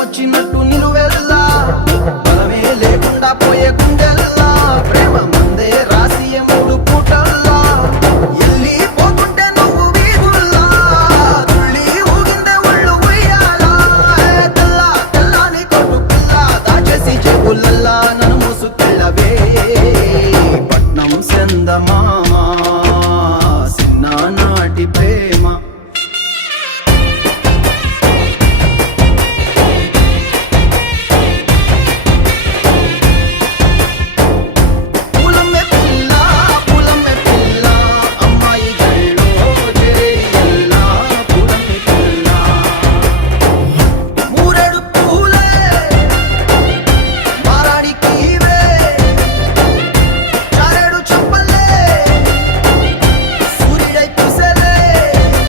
వచ్చినట్టు నిలువెల్లా బలమే లేకుండా పోయే గుండెల్లా ప్రేమ మందే రాసి మూడు పూటల్లా ఎల్లి పోతుంటే నువ్వు వీధుల్లా తుళ్ళి ఊగిందే ఒళ్ళు ఉయ్యాలా తెల్ల తెల్లాని కొట్టు పిల్ల దాచేసి చెవులల్లా నన్ను మూసుకెళ్ళవే పట్నం సెందమా